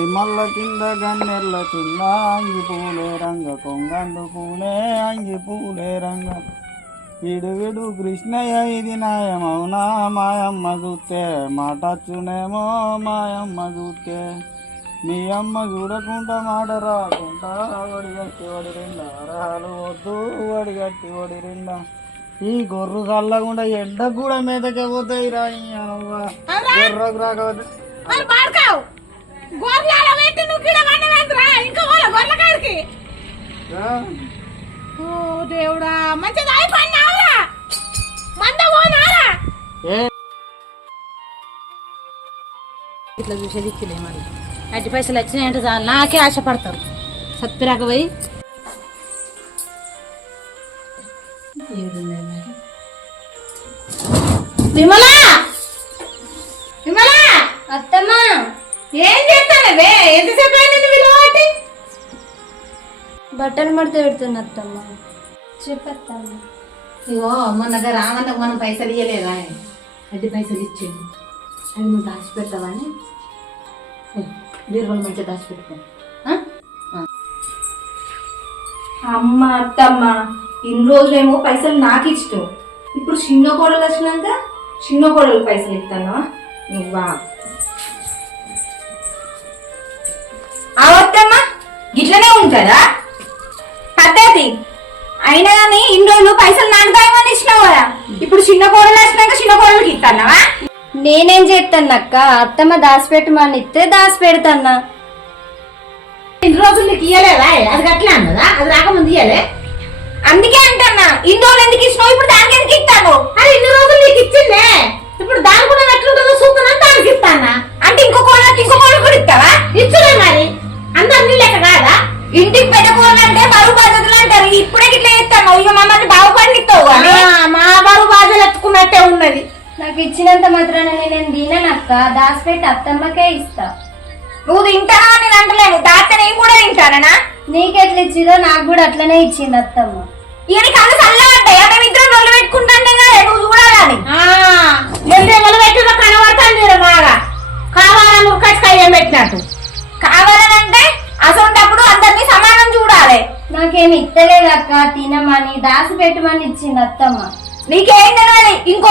నిమ్మల్ల కింద గన్నెర్ల కింద అంగి పూలే రంగ కొంగండు పూలే అంగి పూలే రంగ. విడు విడు కృష్ణయ్య ఇది నాయమౌనా మాయమ్మ చూస్తే మాటచ్చునేమో మాయమ్మ చూస్తే మీ అమ్మ చూడకుండా మాట రాకుండా వడిగట్టి వడి రెండా వద్దు వడిగట్టి వడి రెండా ఈ గొర్రు చల్లకుండా ఎండ కూడా మీదకే పోతాయి రా ఈ అవ్వ. గొర్రకు రాకపోతే గొర్రెల పెట్టి నువ్వు గిడ వండవేంద్రా? ఇంకా వాళ్ళ గొర్రెల కాడికి? ఓ దేవుడా మంచిది అయిపోయినావురా మంద పోనారా ఇట్లా చూసేది ఇక్కలే మరి. అట్టి పైసలు వచ్చినాయంటే చాలు. నాకే ఆశపడతారు. సత్పిరాక పోయి. విమలా! బట్టలు మడత పెడుతున్నా అత్తమ్మ చెప్పత్తమ్మ. ఇగో మొన్న దగ్గర రామన్నకు మనం పైసలు ఇవ్వలేదా అడ్డి పైసలు ఇచ్చేది అవి నువ్వు దాచిపెడతావని బీరువాళ్ళు మంచిగా దాచిపెట్టుకో? అమ్మ అత్తమ్మ ఇన్ని రోజులేమో పైసలు నాకు ఇష్టం ఇప్పుడు చిన్న కోడలు వచ్చినాక చిన్న కోడలు పైసలు ఇస్తానా నువ్వా? అవత్తమ్మ గిట్లనే ఉంటుందా అయినా కానీ ఇన్ని రోజులు పైసలు నాకు దాయమని ఇచ్చినావు కదా. ఇప్పుడు చిన్న కోడలు వచ్చినాక చిన్న కోడలకి ఇస్తానావా నేనేం చేస్తాను అక్క? అత్తమ్మ దాచిపెట్టమని ఇస్తే దాచి పెడతాన్నా. ఇన్ని రోజులు నీకు ఇవ్వలేదా అది అట్లా అన్నదా? అది రాకముందు ఇవ్వలే అందుకే అంటన్నా ఇన్ని రోజులు ఎందుకు ఇచ్చినావు? ఇప్పుడు దానికి ఎందుకు ఇస్తాను అది ఇన్ని రోజులు నీకు ఇచ్చిందే. ఇప్పుడు దాని కూడా ఎట్లుంటుందో చూస్తున్నా దానికి ఇస్తానా అంటే ఇంకో కోడలకి ఇంకో కోడలు కూడా ఇస్తావా ఇచ్చులే మరి. అందరు లెక్క కాదా? ఇంటికి పెద్ద బరువు అంటారు ఇప్పుడే ఇట్లా చేస్తాను. ఇక మమ్మల్ని బాగుపడిస్తావు మా బాబు బాధలు ఎత్తుకున్నట్టే ఉన్నది. నాకు ఇచ్చినంత మాత్రాన నేను తిననక్క దాచిపెట్టి అత్తమ్మకే ఇస్తా. నువ్వు తింటానా అని నేను అంటలేను. దాస్తే నేను కూడా తింటానా నీకెట్లా ఇచ్చిదో నాకు కూడా అట్లనే ఇచ్చింది అత్తమ్మ. ఇక అన్ని చల్లబడ్డాయి? మేము ఇద్దరం నొల్లు పెట్టుకుంటాంటే కదా నువ్వు చూడాలని. ఎవరు పెట్టినా కనబడుతుంది బాగా. కావాలని ఉరకచ్చుకాయ ఏం పెట్టినట్టు. కావాలనంటే అసొంటప్పుడు అందరినీ సమానం చూడాలి. నాకేమి ఇత్తలేదు అక్క తినమని దాచి పెట్టమని ఇచ్చింది అత్తమ్మ. నీకేం తినాలి? ఇంకో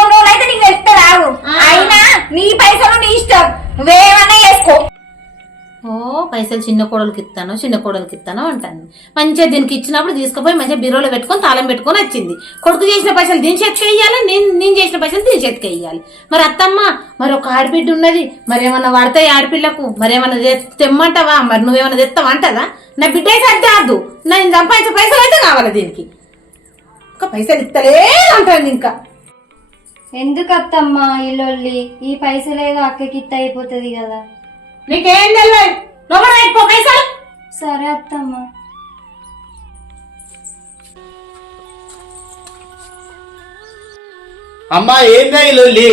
పైసలు చిన్న కోడలికి ఇస్తాను చిన్న కోడలికి ఇస్తాను అంటాను. మంచిగా దీనికి ఇచ్చినప్పుడు తీసుకుపోయి మంచిగా బీరోలో పెట్టుకొని తాళం పెట్టుకొని వచ్చింది. కొడుకు చేసిన పైసలు దీని చేతికి వేయాలి నేను నేను చేసిన పైసలు దీని చేతికి వేయాలి మరి అత్తమ్మ మరి ఒక ఆడబిడ్డ ఉన్నది మరి ఏమన్నా పడతాయి ఆడపిల్లకు మరి ఏమన్నా తెమ్మంటావా? మరి నువ్వేమన్నా తెస్తావా అంటదా నా బిడ్డ అయితే అది కాదు. నేను సంపాదించిన పైసలు అయితే కావాలి దీనికి. ఒక పైసలు ఇస్తలే అంటాను ఇంకా. ఎందుకు అత్తమ్మ ఈ లొల్లి? ఈ పైసలేగా అక్కకి ఇత్త అయిపోతుంది కదా. నీకేం తెలియదు లోపల పెట్టుకో పైసలు. సరే అత్తమ్మ. అమ్మా ఏందా ఈ లొల్లి?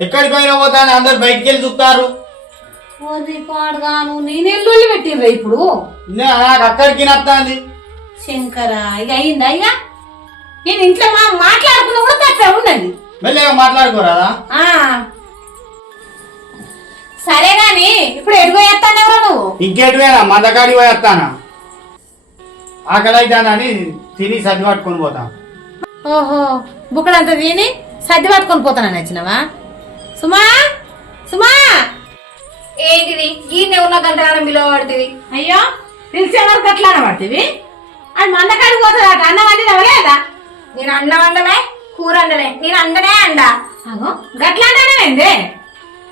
ఎక్కడికి పోయినా పోతాను అందరు బయటికి వెళ్ళి చూస్తారు. ఓది పాడుగాను నేనెల్లుల్లి పెట్టిర్రా ఇప్పుడు? నే- నాకు అక్కడికి నత్తాంది. శంకర ఇక అయిందా ఇక నేను ఇంట్లో మా మాట్లాడుకున్నా కూడా తప్పే ఉన్నది మెల్లగా మాట్లాడుకోరాదా? సరే గాని ఇప్పుడు ఎడుగోయేస్తానెవరో నువ్వు? ఇంకేటివేనా మందకాడికి పోయి వస్తానా ఆకలి అవుతానని తిని సర్ది పట్టుకొని పోతాం. ఓహో బుక్కడంతా తిని సర్ది పట్టుకొని పోతానని వచ్చినవా సుమా సుమా! ఏంటిది? గీనే ఉన్న గంటరానం పిలవబడుతుంది. అయ్యో పిలిచే వరకు అట్లా అనబడుతుంది అది మందకాడికి పోతుందట అన్నం అని లేదా? నేను అన్న వండలే కూర వండలే నేను అండనే అండా అగో గట్లా అంటానేందే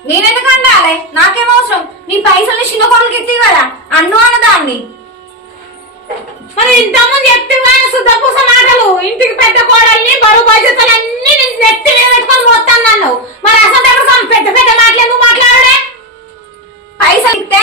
నేనెందుకు అండాలి నాకేం అవసరం? నీ పైసలు చిన్న కొడుకు ఎత్తి కదా? అన్ను అన్నదాన్ని. మరి ఇంతకుముందు చెప్తే శుద్ధ పూస మాటలు ఇంటికి పెద్ద కోడల్ని బరువు బాధ్యతలు అన్ని నెత్తి మీద పెట్టుకొని పోతాను నన్ను. మరి అసలు పెద్ద పెద్ద మాటలు ఎందుకు మాట్లాడే పైసలు ఇస్తే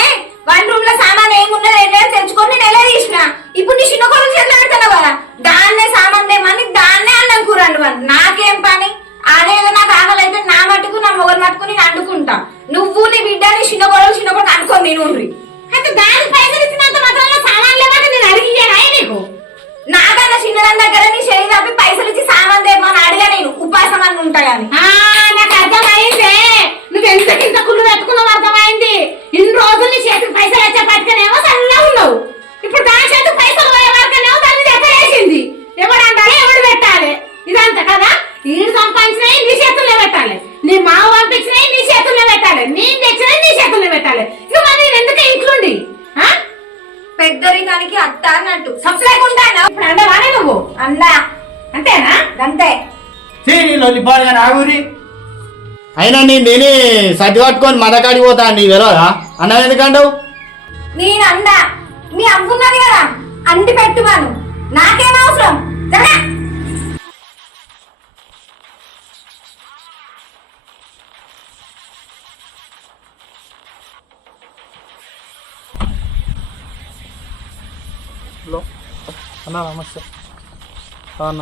ఆగురి అయినా నేను నేనే సర్ది పట్టుకొని మదకాడికి పోతా అండి తెలియదా అన్నం ఎందుకంటావు నేను అందా మీ అమ్మున్నది కదా అంటి పెట్టుమాను. నాకేం అవసరం? హలో. అన్న నమస్తే. అన్న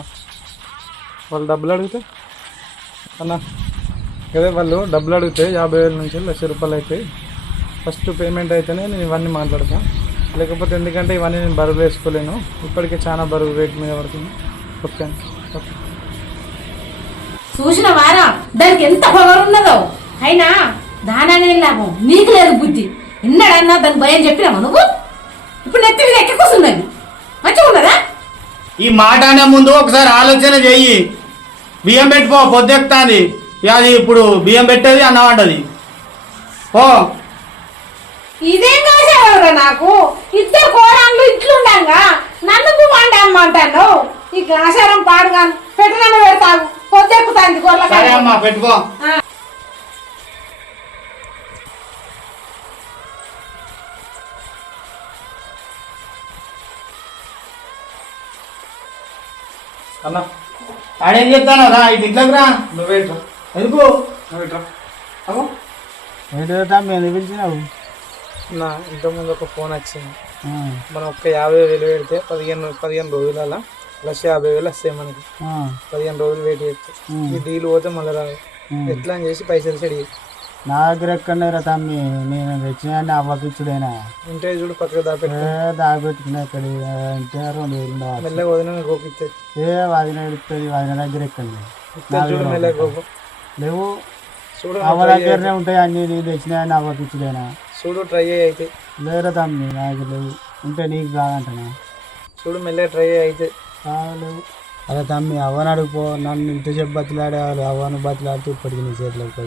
వాళ్ళు డబ్బులు అడిగితే? అన్న అదే వాళ్ళు డబ్బులు అడిగితే యాభై వేల నుంచి లక్ష రూపాయలు అయితే. ఫస్ట్ పేమెంట్ అయితేనే నేను ఇవన్నీ మాట్లాడతా. లేకపోతే ఎందుకంటే ఇవన్నీ నేను బరువు వేసుకోలేను. ఇప్పటికే చాలా బరువు వెయిట్ మీద పడుతుంది. ఓకే అండి ఓకే. చూసిన వారా? దానికి ఎంత పొగరు ఉన్నదో? అయినా దానానే లాభం. నీకు లేదు బుద్ధి. ఎన్నడన్నా దాని భయం చెప్పినావా నువ్వు? ఇప్పుడు నెత్తి మీద ఎక్కి కూర్చున్నది. మంచిగా ఉన్నదా? ఈ మాట అనే ముందు ఒకసారి ఆలోచన చెయ్యి బియ్యం పెట్టుకో పొద్దెక్కుతాంది ఇక అది ఇప్పుడు బియ్యం పెట్టేది అన్నం అంటది ఓ ఇదేం కాసేవారు నాకు? ఇద్దరు కోడళ్ళు ఇట్లుండగా. నన్ను పువ్వు అండి అమ్మంటాను ఈ ఆచారం పాడుగాను పెట్టనన్న పెడతాను పొద్దెక్కుతాంది సరే గొర్రెకాయ అమ్మా పెట్టుకో. అన్న. ఆడేం చెప్తాను రా ఇటు ఇంట్లోకి రా. నువ్వేట్రా? ఎందుకు? నువ్వేట్రా? ఏంటో మేము పిలిచినావు? నా ఇంతకుముందు ఒక ఫోన్ వచ్చింది. మనం ఒక్క యాభై వేలు పెడితే పదిహేను పదిహేను రోజుల లక్ష యాభై వేలు వస్తాయి మనకి. పదిహేను రోజులు వెయిట్ చేస్తే. ఈ డీల్ పోతే మళ్ళీ రాదు. ఎట్లా అని చేసి పైసలు చెడి నా దగ్గర ఎక్కడ రా తమ్మి నేను తెచ్చినా అవ్వకిచ్చుడైనా ఉంటే చూడు పక్కకు దాపెట్టి దాగబెట్టుకున్నా ఇక్కడ అంటే రెండు వేలు మెల్లగా వదిన గోపిస్తే ఏ వాదిన ఎడుతుంది వాదిన దగ్గర ఎక్కండి చూడు మెల్లగా గోపు. లేవు? చూడు అవ్వ దగ్గరనే ఉంటాయి అన్ని నీకు తెచ్చినాయని అవ్వకిచ్చుడైనా చూడు ట్రై అయితే. లేరా తమ్మి నాకు లేవు. ఉంటే నీకు కాదంటనా? చూడు మెల్లగా ట్రై అయితే. కాలేవు అరే తమ్మి అవ్వని అడుగుపో నన్ను ఇంతసేపు బతిలాడేవాళ్ళు అవ్వను బతిలాడితే ఇప్పటికి నీ చేతిలోకి పో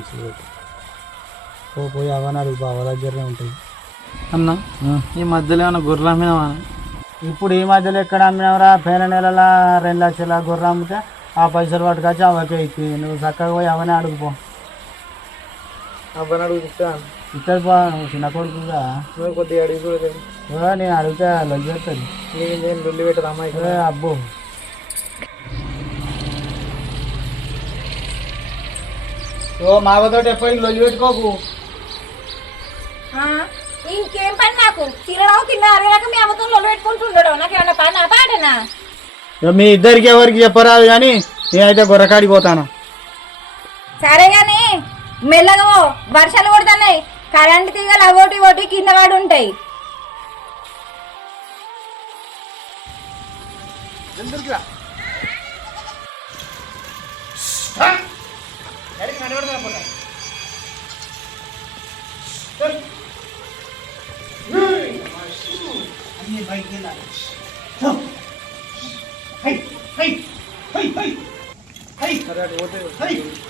పోయి అవ్వని అడుగుపో అవ్వ దగ్గరనే ఉంటాయి. అన్న ఈ మధ్యలో ఏమైనా గొర్రెలు అమ్మినావా? ఇప్పుడు ఈ మధ్యలో ఎక్కడ అమ్మినావురా? పోయిన నెలల రెండు లక్షల గొర్రె అమ్మితే ఆ పైసలు పట్టుకొచ్చి అవ్వకే ఇచ్చి నువ్వు చక్కగా పోయి అవనే అడుగుపో. అబ్బాయి అడుగుతా. ఇద్దరు పో నువ్వు చిన్న కొడుకుగా. నువ్వు కొద్దిగా అడిగి చూడలేదు ఓ, నేను అడిగితే లొల్లి చెప్తుంది నేను రొల్లి పెట్టదు అమ్మాయి అబ్బో. ఓ మావతోటి ఎప్పటికి లొల్లి పెట్టుకోకు? ఇంకేం పని నాకు? తినడం తిన్న అరగక మీ అమ్మతో లొల్లు పెట్టుకుంటుండడం. నాకు ఏమన్నా పని పాటనా? మీ ఇద్దరికి ఎవరికి చెప్పరాదు కానీ నేనైతే గొర్రెకాడికి పోతాను. సరే గాని మెల్లగా. వర్షాలు కొడుతున్నాయి. కరెంట్ తీగలు అవోటి ఒకటి కింద పడి ఉంటాయి. はい。けない。そうはい。はい。はい。はい。はい。はい。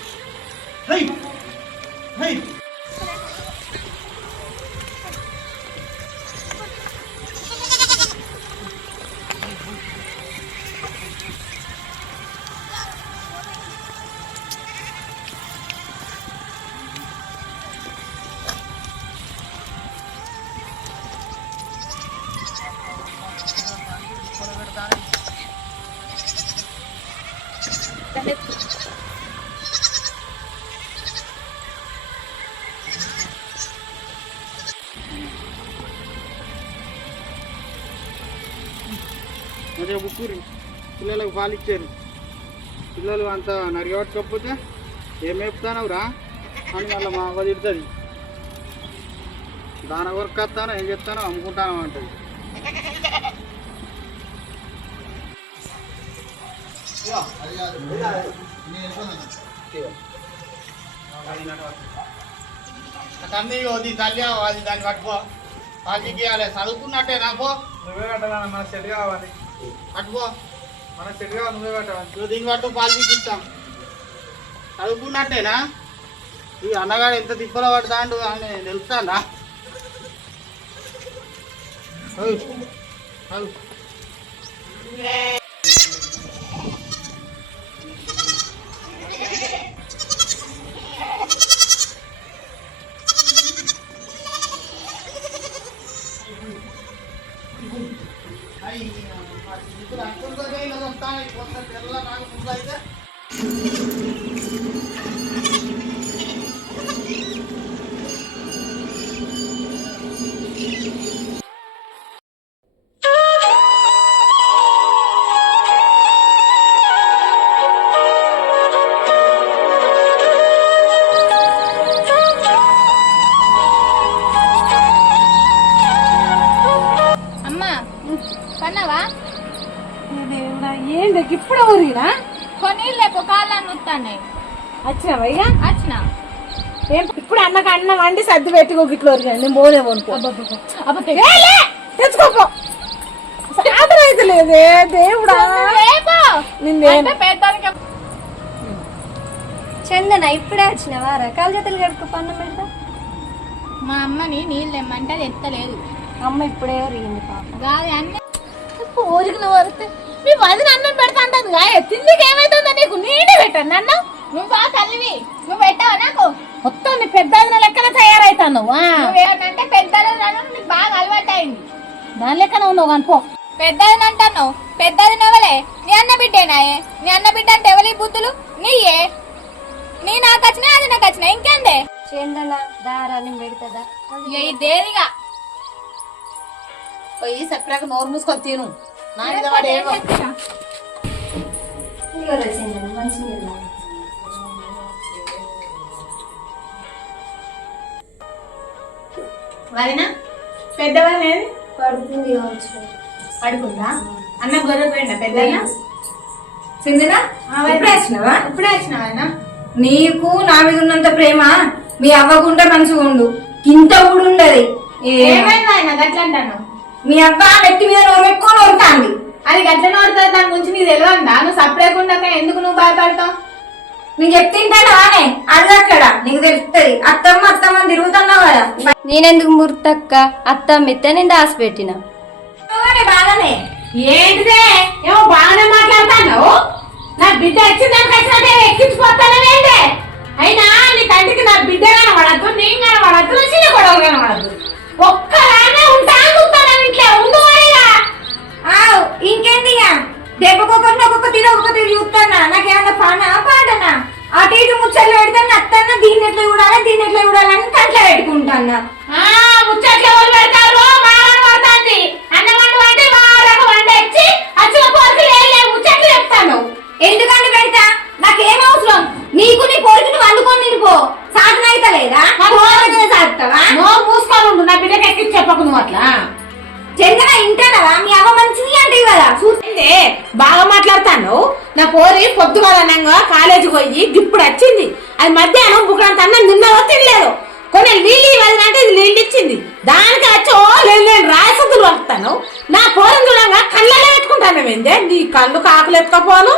అదే బుక్కూరి పిల్లలకు పాలు ఇచ్చారు. పిల్లలు అంత నడిగబట్టుకోకపోతే ఏం మేపుతానవు రా? అని మళ్ళీ మా అవ్వ తిడుతుంది. దాని వరకు వస్తాను ఏం చెప్తానో అమ్ముకుంటాను అంటది. తల్లి అది తల్లి అది దాన్ని పట్టుకో. పాలు ఇవ్వాలి చదువుకున్నట్టే నాకు నువ్వే కట్టాలన్న మన సెట్ కావాలి. పట్టుకో మన సెట్ కావాలి నువ్వే కట్టాలి నువ్వు దీన్ని పట్టు పాలు చదువుకున్నట్టేనా? ఈ అన్నగాడు ఎంత తిప్పలో పడతాండు అని తెలుస్తాడా? ఓయ్, ఆగు. అక్కడికే ఇలా వస్తాను, ఏంటి ఇప్పుడు ఊరినా? కొన్ని లేకు కాళ్ళని వస్తాయి వచ్చినావా ఇక? వచ్చిన. ఏం ఇప్పుడు అన్నకు అన్నం వండి సర్ది పెట్టుకో గిట్లో ఊరికాను నేను తెచ్చుకోపో. సాధన అయితే లేదే దేవుడా. నిన్నే పెద్దానికి చందన ఇప్పుడే వచ్చినవా? రకాల జతలు కడుక్కో పన్ను పెడతా. మా అమ్మని నీళ్ళు తెమ్మంటే అది ఎత్తలేదు. అమ్మ ఇప్పుడే రీంది పాప. కాదు అన్నీ ఊరికి నువ్వు వస్తే మీ వదిన అన్నం పెడతా కాయ తిండికి ఏమైతుందో నీకు నేనే పెట్టాను. అన్నం నువ్వు బాగా తల్లివి. నువ్వు పెట్టావా నాకు? మొత్తం నీ పెద్ద లెక్కన తయారైతాను. నువ్వేమంటే పెద్దలు నీకు బాగా అలవాటు అయింది దాని లెక్కన ఉన్నావు కనుకో పెద్దది అంటాను పెద్దది నవలే నీ అన్న బిడ్డేనాయే నీ అన్న బిడ్డ అంటే ఎవరి బుద్ధులు? నీయే నీ నాకు వచ్చినాయి అది నాకు వచ్చినాయి ఇంకేందే? చందన దారాన్ని పెడతదా? దేనిగా? పోయి సప్రాక నోరు మూసుకొని తిను. వదినా పెద్దవాళ్ళు పడుతుంది పడుకుందా? అన్న గొర్రె పోయిందా ఇప్పుడే వచ్చినవా? ఇప్పుడే వచ్చినావా అన్న నీకు నా మీద ఉన్నంత ప్రేమ మీ అవ్వకుంటే మంచిగా ఉండు ఇంత కూడా ఉండదు ఏ- ఏమైంది ఆయన గట్ల అంటాను మీ అవ్వ నెత్తి మీద నోరు పెట్టుకొని వరుతాంది అది గట్ల నోడుతుంది దాని గురించి నీకు తెలియదా నువ్వు సపరేకుండా ఎందుకు నువ్వు భయపడతావు? నేను చెప్తింటాను ఆనే అడగక్కడ నీకు తెలుస్తుంది. అత్తమ్మ అత్తమ్మ తిరుగుతున్నావు కదా. నేనెందుకు ముర్తక్క అత్త మిత్త నేను దాచిపెట్టిన బాగానే, బాగానే. ఏంటిదే? ఏమో బాగానే మాట్లాడుతున్నావు? నా బిడ్డ వచ్చిందానికి వచ్చినట్టే ఎక్కించిపోతానవేంటే అయినా నీ కంటికి నా బిడ్డ కనబడద్దు నేను కనబడద్దు నా చిన్న గొడవ కనబడద్దు. ఒక్కలానే ఉంటా చూస్తాను ఇంట్లో ఉండు ఇంకేంది ఇక దెబ్బకొకరిని ఒక్కొక్క తీరు ఒక్కొక్క తీరు చూస్తానా నాకేమన్నా పానా పాడనా అటు ఇటు ముచ్చట్లు పెడతాను అత్తన్న దీన్ని ఎట్లా చూడాలి దీన్ని ఎట్లా చూడాలని కంట్లో పెట్టుకుంటానా ఆ ముచ్చట్లు ఎవరు పెడతారు? మామని పడుతుంది. అన్నమండు వండి మారకు వండి వచ్చి అచ్చిన పోరికి లేలే ముచ్చట్లు చెప్తాను. ఎందుకంటే పెడతా? నాకేం అవసరం? నీకు నీ కోరిక నువ్వు అందుకొని నిలిపో సాధన అయితే లేదా సాగుతావా నోరు మూసుకొని ఉండు నా బిడ్డకి ఎక్కించి చెప్పకు నువ్వు అట్లా. ఏదైనా ఇంటానవా మీ అవ్వ మంచిది అంటే కదా. చూ బాగా మాట్లాడతాను నా పోరి పొద్దుగాలనంగా కాలేజీకి పోయి ఇప్పుడు వచ్చింది. అది మధ్యాహ్నం బుక్కడంత అన్నం తిన్నదో తినలేదు. కొన్ని నీళ్ళు ఇవ్వాలి అంటే ఇది నీళ్ళు ఇచ్చింది. దానికి వచ్చో ఓ లేదు రాయసద్దులు వస్తాను నా పోరం చూడంగా కళ్ళలో పెట్టుకుంటాను ఏందే? నీ కళ్ళు కాకులు ఎత్తుకపోను.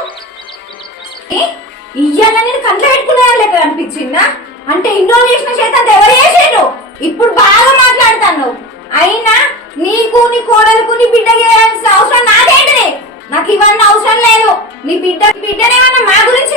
ఇయ్యాల నేను కళ్ళు పెట్టుకున్నా లెక్క అనిపించిందా? అంటే ఇన్నో చేసిన చేత ఎవరు చేసిండు ఇప్పుడు బాగా మాట్లాడతాను అయినా నీకు నీ కోడలకు నీ బిడ్డకి చేయాల్సిన అవసరం నాదేంటిది? నాకు ఇవన్నీ అవసరం లేదు. నీ బిడ్డ బిడ్డనేమన్నా మా గురించి